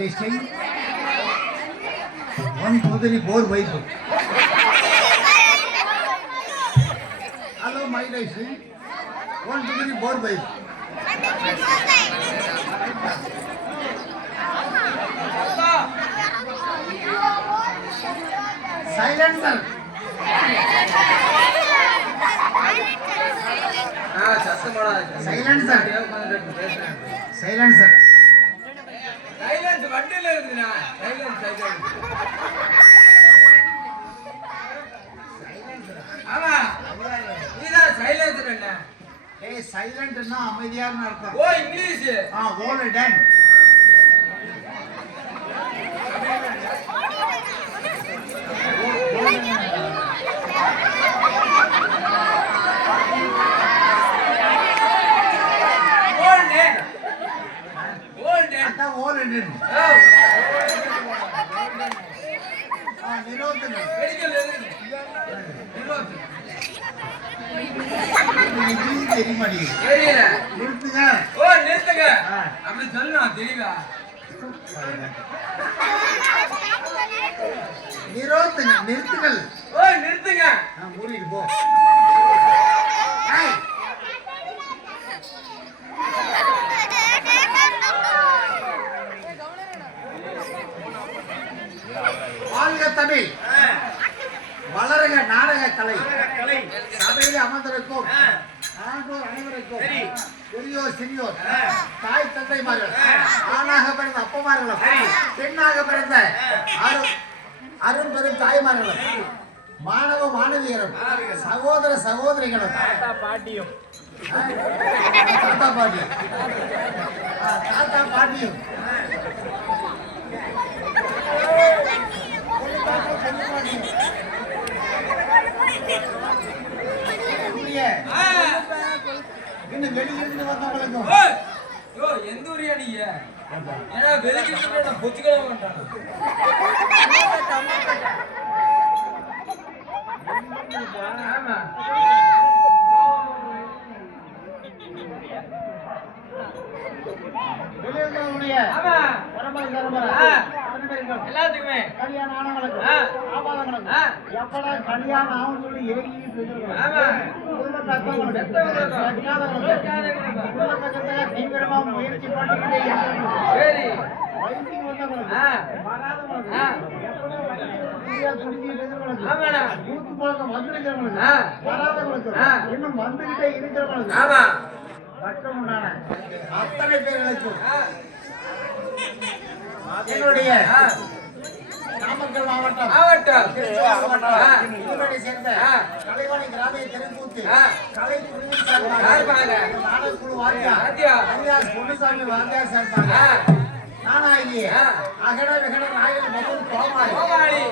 tasting? One totally bore vaibu. Hello, my tasting. One totally bore vaibu. Silencer. Silencer. Silencer. down and done. நிரோதன நிறுத்துங்கள். ஓ நிறுத்துங்க. ஆ மூடிட்டு போ. வாழ்க தமிழ். வளருக நாடக கலை. சபையில் அமர்ந்திருக்கும். அனைவருக்கும். பெரியோர் சிறியோர். தாய் தந்தைமார்கள். ஆணாக பிறந்த அப்பமார்களும் பெண்ணாக பிறந்த அரு அருண் பெரும் தாய்மார்களும் மாணவ மாணவியரும். சகோதர சகோதரிகளும். பாட்டியும். தாத்தா பாட்டியும் தாத்தா பாட்டியும். இங்கே வந்தவங்களுக்கும் யோ எந்த ஊரியா நீங்க? ஏன்னா வெதுக்கிட்டு நான் மாட்டான் ஆமா. பேருக்கும் எல்லாத்துக்குமே. கல்யாணம் ஆனவங்களுக்கும் ஆ. ஆபாதங்களுக்கும் ஆ. எப்படா கல்யாணம் ஆகும் சொல்லி பக்கத்துல தீவிரமா முயற்சி பண்ணிக்கிட்டே. இன்னும் வந்துகிட்டே உண்டான அத்தனை பேர்களுக்கும். என்னுடைய. நாமக்கல் மாவட்டம். ஆ. இதனுடைய சேர்ந்த. கலைவாணி கிராமிய தெருக்கூத்து. கலை வாத்தியார். அலியாஸ் பொன்னுசாமி வாத்தியார் சேர்ந்தாங்க. நானாகி. அகட விகட நாயகன் மகன் கோமாளி.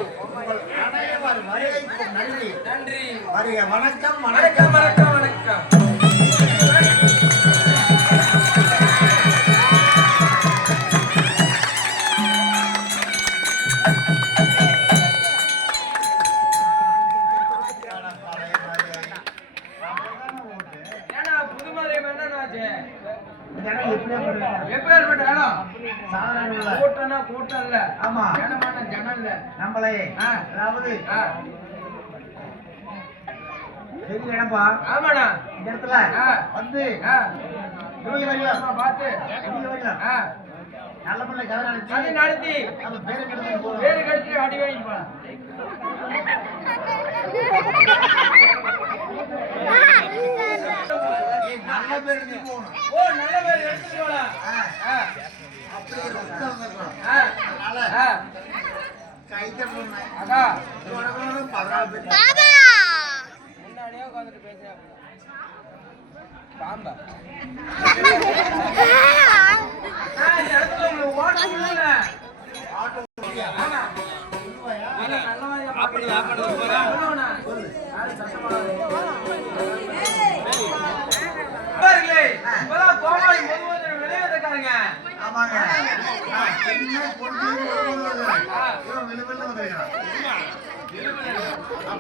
அனைவர் வருகைக்கும் நன்றி. நன்றி. வருக வணக்கம். வணக்கம் வணக்கம் வணக்கம். நம்மளே. அதாவது பெரிய இடம்பா ஆமாண்ணா. இந்த இடத்துல. வந்து பார்த்து. நல்ல பிள்ளை கதை நடத்தி பேரை கெடுத்து அடி போலாம். நல்ல பேர் போகணும். ஓ நல்ல பேர் எடுத்துட்டு போலாம். ஆ, அப்படி ஒரு உத்தரவு அதனால முன்னாடியே உட்காந்துட்டு பேசுறேன். பாம்பா. ஆ, இந்த இடத்துல உங்களுக்கு ஓட்ட முடியல ஆட்டோ ஆமா நீங்க நல்லவாதியா பாக்குறீங்க. சொல்லுவண்ணா. யாரும் சத்தம் போடாதீங்க. பாருங்களே, இப்பதான் கோமாளி முது முதல்ல வெளியே வந்துருக்காருங்க. ஆமாங்க நான் சின்ன பொண்ணு இவன் ஆ. வெளி வெளில வந்துருக்கான்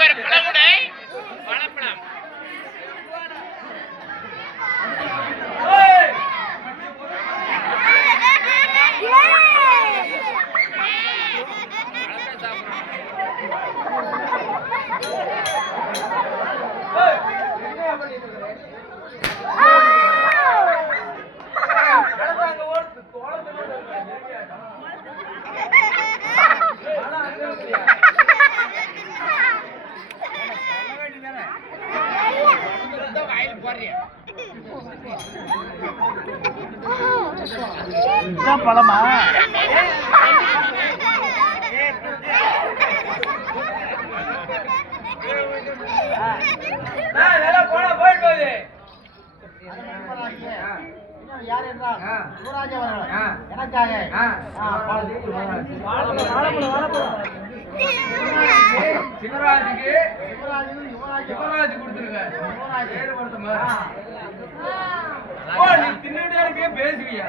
பெருசா. பழமா. யார் என்றால். யுவராஜ் அவர்கள். எனக்காக. சிவராஜுக்கு கொடுத்துருங்க யுவராஜ். பேசுவியா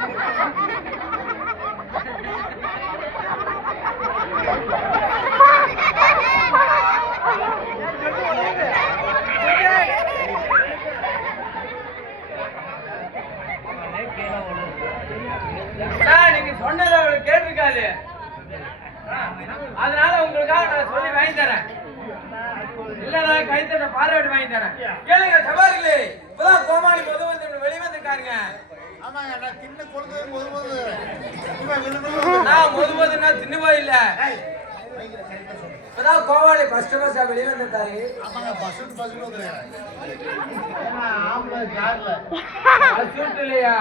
இப்பதான் கோமாளி ஃபர்ஸ்ட் ஃபர்ஸ்ட் வெளியே வந்திருக்காரு ஆமாங்க வந்துருக்கேன் ஏன்னா ஆம்பளை கார்ல. இல்லையா?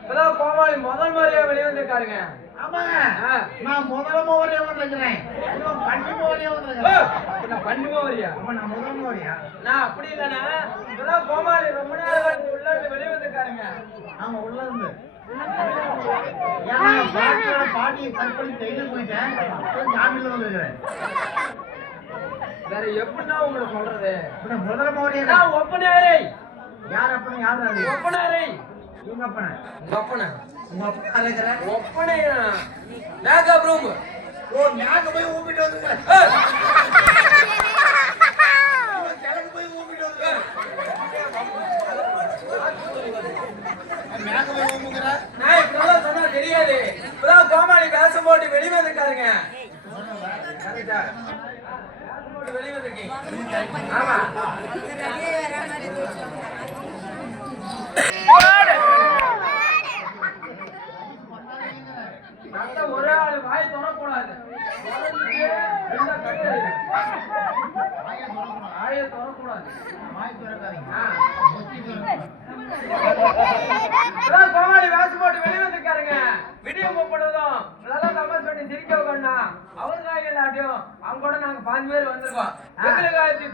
இப்பதான் கோமாளி முதல் முறையா வெளியே வந்திருக்காருங்க. ஆமாங்க. ஆ. நான் முதல்ல மோவரையா வந்துருக்கிறேன். பண்டு வந்துருக்கிறேன். அப்ப நான் பண்ணுமா வரியா அப்ப நான் முதல் மோவரையா நான் அப்படி இல்லைன்னா இப்பதான் கோமாளி ரொம்ப நேரம் உள்ள இருந்து வெளியே வந்திருக்காருங்க. ஆமா உள்ள இருந்து. வேற எப்படின்னா உங்களுக்கு சொல்றது? முதல்ல நான் ஒப்பனாரை யார் அப்பன யார் ஒப்பனாரை இவங்க அப்பன. ஒப்பனை உங்க அப்பா இருக்கிற ஒப்பனை மேக்கப் ரூம் ஓ நாங்க போய் ஊம்பிட்டு வந்துருக்கிறேன் இவன் கிழக்கு போய் ஊம்பிட்டு வந்துருக்கிறேன் மேக போய் ஊம்புக்கிறேன் நான் இப்படிலாம் சொன்னா தெரியாது இப்பதான் கோமாளி வேஷம் போட்டு வெளியே வந்திருக்காருங்க கரெக்டா? வேஷம் போட்டு வெளியே வந்திருக்கீங்க ஆமா சத்தம் ஒரே ஆளு வாய் தொடக்கூடாது. வாயை திறக்கக்கூடாது. வாய் திறக்காதீங்க கோமாளி வேஷம் போட்டு வெளிய வந்திருக்காருங்க. விடிய முற்படுவதும் நல்லா தமாஷ் பண்ணி சிரிக்க இல்லாட்டியும் அவங்க கூட நாங்க பாஞ்சு பேர் வந்திருக்கோம். எங்களுக்கு ஆச்சு,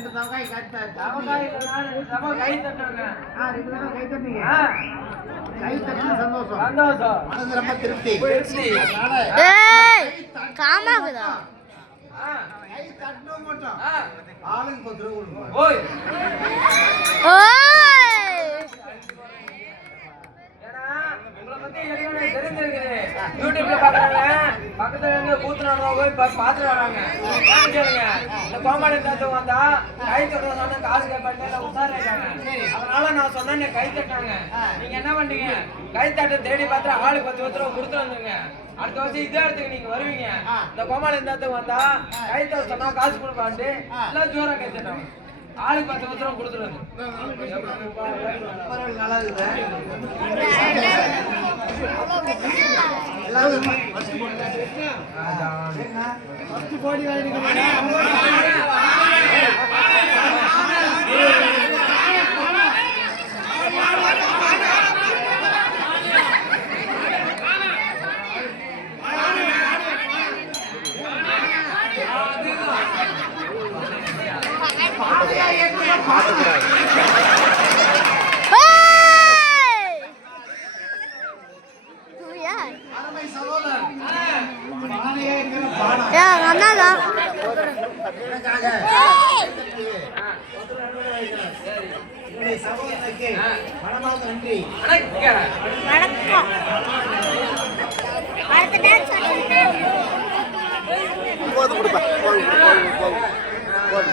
ரெண்டு ஏய் காமாகுதா ஆ, கை பத்து ரூபா கொடுக்கணும் யூடியூப்ல பாக்குறாங்க, பக்கத்துல இருந்து கூத்துனானுவோ போய் பாத்துட்டு வராங்க. கேளுங்க, இந்த கோமாளி தாத்தா வந்தா, கை தட்டுற சொன்னா காசு கேட்பாங்க, எல்லாம் அதனால நான் சொன்னேன், கை தட்டாங்க நீங்க என்ன பண்றீங்க? கை தட்ட தேடி பார்த்தா ஆளுக்கு பத்து பத்து ரூபா கொடுத்து வந்துருங்க. அடுத்த வருஷம் இதே இடத்துக்கு நீங்க வருவீங்க. இந்த கோமாளி தாத்தா வந்தா கை தட்ட சொன்னா காசு கொடுப்பான்ட்டு எல்லாம் ஜோரா கை தட்டாங்க ஆளுக்கு பத்து பத்து ரூபா கொடுத்துருவாங்க நல்லா இருக்குது. எல்லாரும்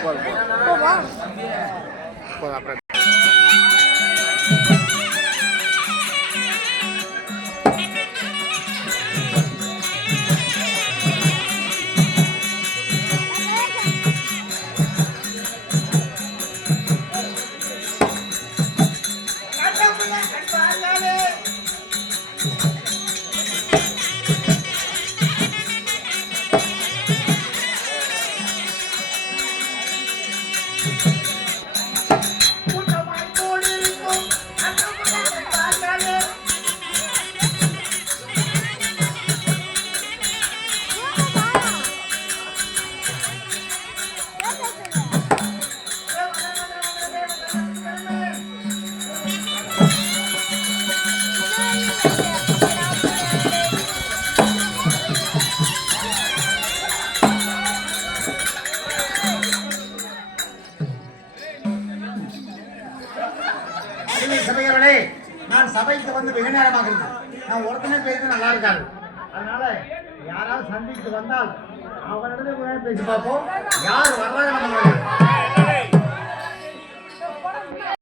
por, por. சபைகளே நான் சபைக்கு வந்து வெகு நேரமாக இருந்தேன். நான் ஒருத்தனே பேசுறது நல்லா இருக்காது. அதனால யாராவது சந்திக்கு வந்தால் அவரிடத்துல பேசி பார்ப்போம். யார் வர்றாங்க நம்ம